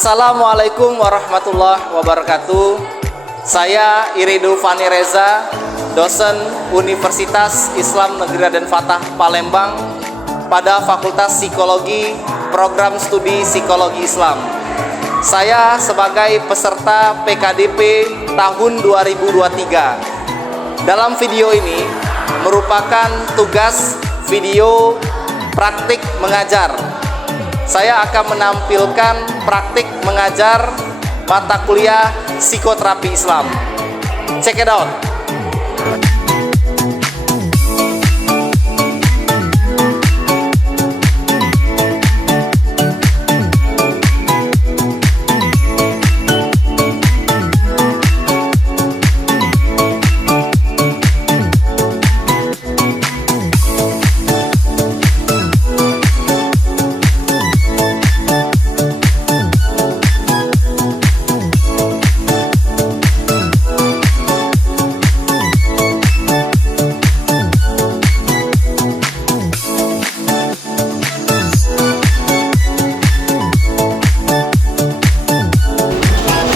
Assalamualaikum warahmatullahi wabarakatuh. Saya Iridu Fani Reza, dosen Universitas Islam Negeri Raden Fatah Palembang pada Fakultas Psikologi, Program Studi Psikologi Islam. Saya sebagai peserta PKDP tahun 2023. Dalam video ini merupakan tugas video praktik mengajar. Saya akan menampilkan praktik mengajar mata kuliah psikoterapi Islam. Check it out.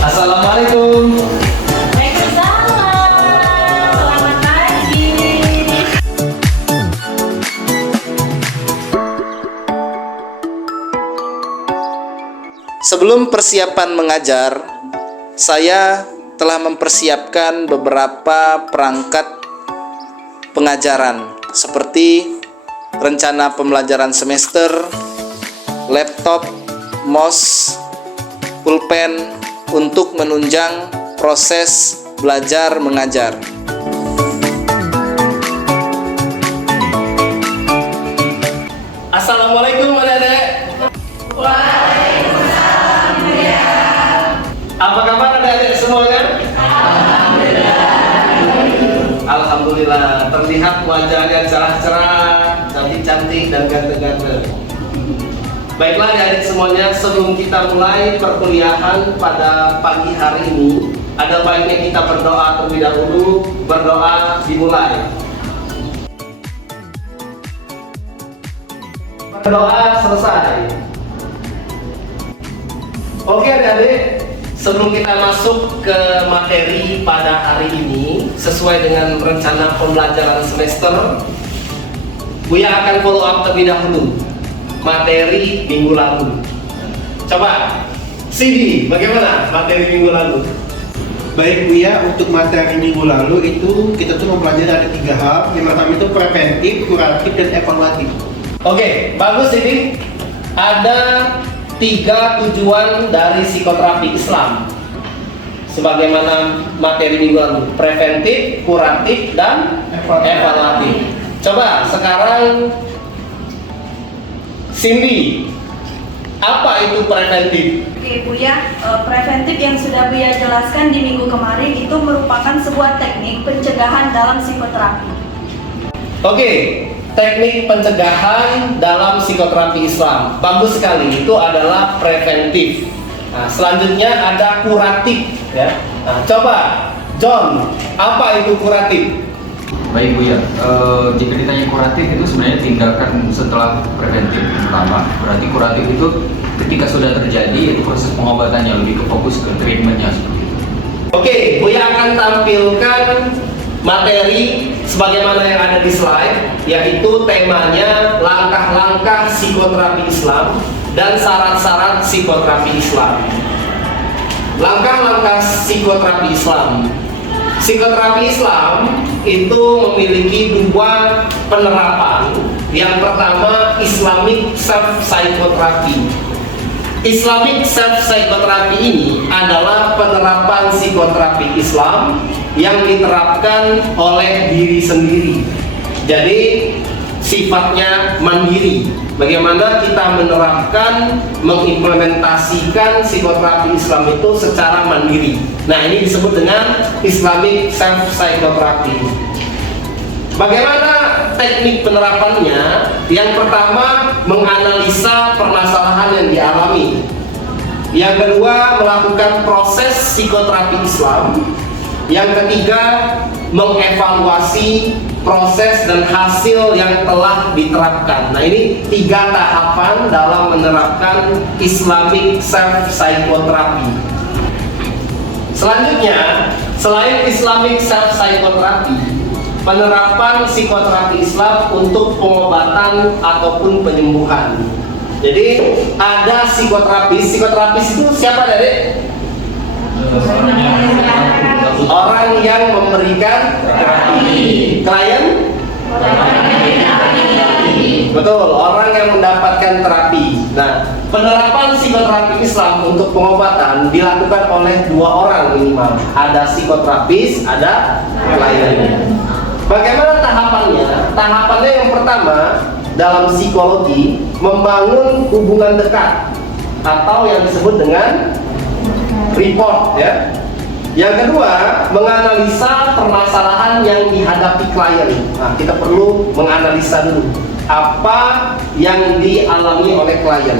Assalamualaikum. Waalaikumsalam. Selamat pagi. Sebelum persiapan mengajar, saya telah mempersiapkan beberapa perangkat pengajaran seperti rencana pembelajaran semester, laptop, mouse, pulpen untuk menunjang proses belajar mengajar. Assalamualaikum adik-adik. Waalaikumsalam. Apa kabar adik-adik semuanya? Alhamdulillah, terlihat wajahnya cerah-cerah, cantik-cantik dan ganteng-ganteng. Baiklah adik-adik semuanya, sebelum kita mulai perkuliahan pada pagi hari ini, ada baiknya kita berdoa terlebih dahulu. Berdoa dimulai. Berdoa selesai. Oke adik-adik, sebelum kita masuk ke materi pada hari ini, sesuai dengan rencana pembelajaran semester, Buya akan follow up terlebih dahulu materi minggu lalu. Coba, Sidi, bagaimana materi minggu lalu? Baik Buya, untuk materi minggu lalu itu kita tuh mempelajari ada 3 hal. Yang pertama itu preventif, kuratif, dan evaluatif. Oke, bagus Sidi. Ada 3 tujuan dari psikoterapi Islam sebagaimana materi minggu lalu: preventif, kuratif, dan evaluatif. Coba sekarang Cindy, apa itu preventif? Oke Buya, preventif yang sudah Buya jelaskan di minggu kemarin itu merupakan sebuah teknik pencegahan dalam psikoterapi. Oke, teknik pencegahan dalam psikoterapi Islam. Bagus sekali, itu adalah preventif. Nah, selanjutnya ada kuratif ya. Nah, coba John, apa itu kuratif? Baik Buya, jika ditanya kuratif itu sebenarnya tindakan setelah preventif pertama. Berarti kuratif itu ketika sudah terjadi itu proses pengobatannya, lebih ke fokus ke treatmentnya seperti itu. Oke, Buya akan tampilkan materi sebagaimana yang ada di slide, yaitu temanya langkah-langkah psikoterapi Islam dan syarat-syarat psikoterapi Islam. Langkah-langkah psikoterapi Islam. Psikoterapi Islam itu memiliki 2 penerapan. Yang pertama, Islamic Self Psychotherapy. Islamic Self Psychotherapy ini adalah penerapan psikoterapi Islam yang diterapkan oleh diri sendiri. Jadi sifatnya mandiri. Bagaimana kita menerapkan, mengimplementasikan psikoterapi Islam itu secara mandiri. Nah, ini disebut dengan Islamic Self Psychotherapy. Bagaimana teknik penerapannya? Yang pertama, menganalisa permasalahan yang dialami. Yang kedua, melakukan proses psikoterapi Islam. Yang ketiga, mengevaluasi proses dan hasil yang telah diterapkan. Nah, ini 3 tahapan dalam menerapkan Islamic Self Psychotherapy. Selanjutnya, selain Islamic Self Psychotherapy, penerapan psikoterapi Islam untuk pengobatan ataupun penyembuhan. Jadi ada psikoterapis. Psikoterapis itu siapa, Dek? Orang yang memberikan terapi. Klien? Betul, orang yang mendapatkan terapi. Nah, penerapan psikoterapi Islam untuk pengobatan dilakukan oleh 2 orang minimal. Ada psikoterapis, ada klien. Bagaimana tahapannya? Tahapannya yang pertama dalam psikologi membangun hubungan dekat atau yang disebut dengan report, ya. Yang kedua, menganalisa permasalahan yang dihadapi klien. Nah, kita perlu menganalisa dulu apa yang dialami oleh klien.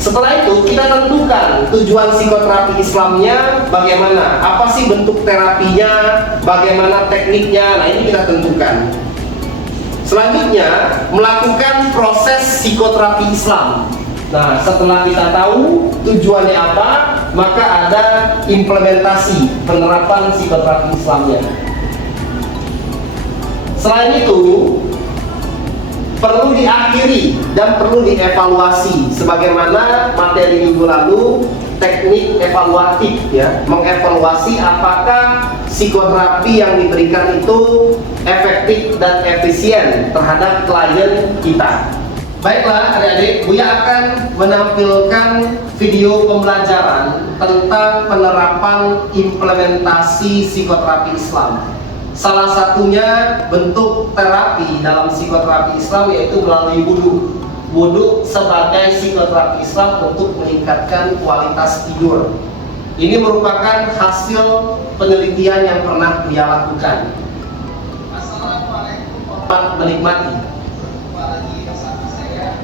Setelah itu kita tentukan tujuan psikoterapi Islamnya bagaimana, apa sih bentuk terapinya, bagaimana tekniknya. Nah, ini kita tentukan. Selanjutnya melakukan proses psikoterapi Islam. Nah, setelah kita tahu tujuannya apa, maka ada implementasi penerapan psikoterapi Islamnya. Selain itu, perlu diakhiri dan perlu dievaluasi sebagaimana materi minggu lalu, teknik evaluatif, ya, mengevaluasi apakah psikoterapi yang diberikan itu efektif dan efisien terhadap klien kita. Baiklah adik-adik, Buya akan menampilkan video pembelajaran tentang penerapan implementasi psikoterapi Islam. Salah satunya bentuk terapi dalam psikoterapi Islam yaitu melalui wudhu. Wudhu sebagai psikoterapi Islam untuk meningkatkan kualitas tidur. Ini merupakan hasil penelitian yang pernah Buya lakukan. Assalamualaikum warahmatullahi menikmati. Jumpa lagi bersama saya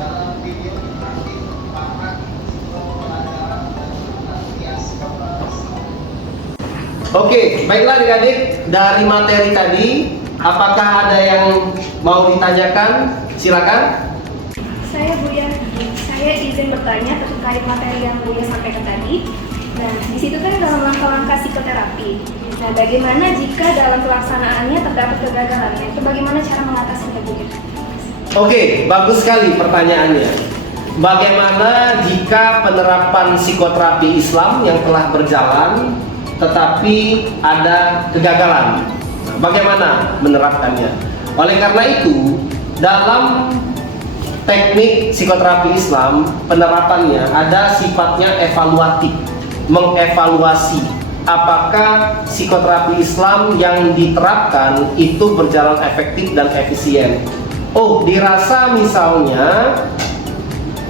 dalam video interaktif penerapan pembelajaran dan psikoterapi. Oke, baiklah adik-adik, dari materi tadi, apakah ada yang mau ditanyakan? Silakan. Saya Buya, saya izin bertanya terkait materi yang Buya sampaikan tadi. Nah, di situ kan dalam langkah-langkah psikoterapi. Nah, bagaimana jika dalam pelaksanaannya terdapat kegagalan? Itu bagaimana cara mengatasinya, Buya? Oke, bagus sekali pertanyaannya. Bagaimana jika penerapan psikoterapi Islam yang telah berjalan tetapi ada kegagalan? Bagaimana menerapkannya? Oleh karena itu, dalam teknik psikoterapi Islam, penerapannya ada sifatnya evaluatif, mengevaluasi apakah psikoterapi Islam yang diterapkan itu berjalan efektif dan efisien. Oh, dirasa misalnya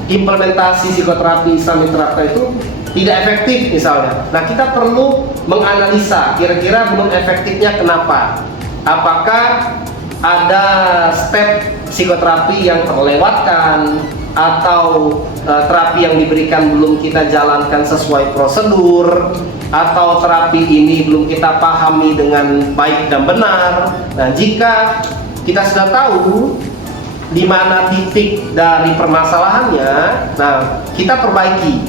implementasi psikoterapi Islam diterapkan itu tidak efektif misalnya. Nah, kita perlu menganalisa kira-kira belum efektifnya kenapa. Apakah ada step psikoterapi yang terlewatkan atau terapi yang diberikan belum kita jalankan sesuai prosedur, atau terapi ini belum kita pahami dengan baik dan benar. Nah, jika kita sudah tahu di mana titik dari permasalahannya, nah kita perbaiki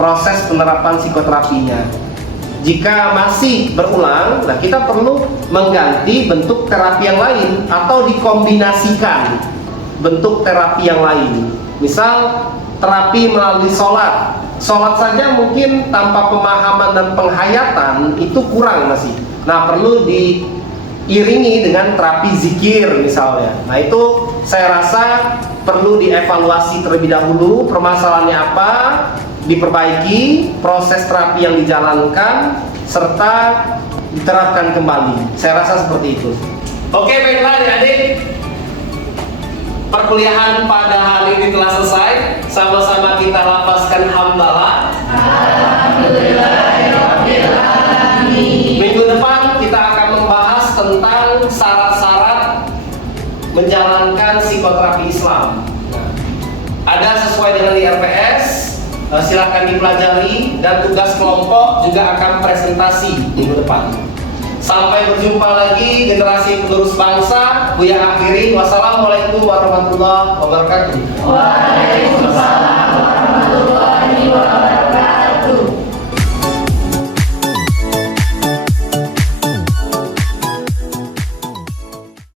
proses penerapan psikoterapinya. Jika masih berulang, nah kita perlu mengganti bentuk terapi yang lain atau dikombinasikan bentuk terapi yang lain. Misal terapi melalui sholat. Sholat saja mungkin tanpa pemahaman dan penghayatan itu kurang masih. Nah, perlu diiringi dengan terapi zikir misalnya. Nah, itu saya rasa perlu dievaluasi terlebih dahulu permasalahannya apa, diperbaiki proses terapi yang dijalankan serta diterapkan kembali. Saya rasa seperti itu. Oke, baiklah adik-adik, perkuliahan pada hari ini telah selesai. Sama-sama kita lafazkan hamdalah. Alhamdulillahirrahmanirrahim. Minggu depan kita akan membahas tentang syarat-syarat menjalankan psikoterapi Islam. Ada sesuai dengan di RPS. Silakan dipelajari, dan tugas kelompok juga akan presentasi minggu depan. Sampai berjumpa lagi generasi penerus bangsa. Buya akhiri. Wassalamualaikum warahmatullahi wabarakatuh. Waalaikumsalam.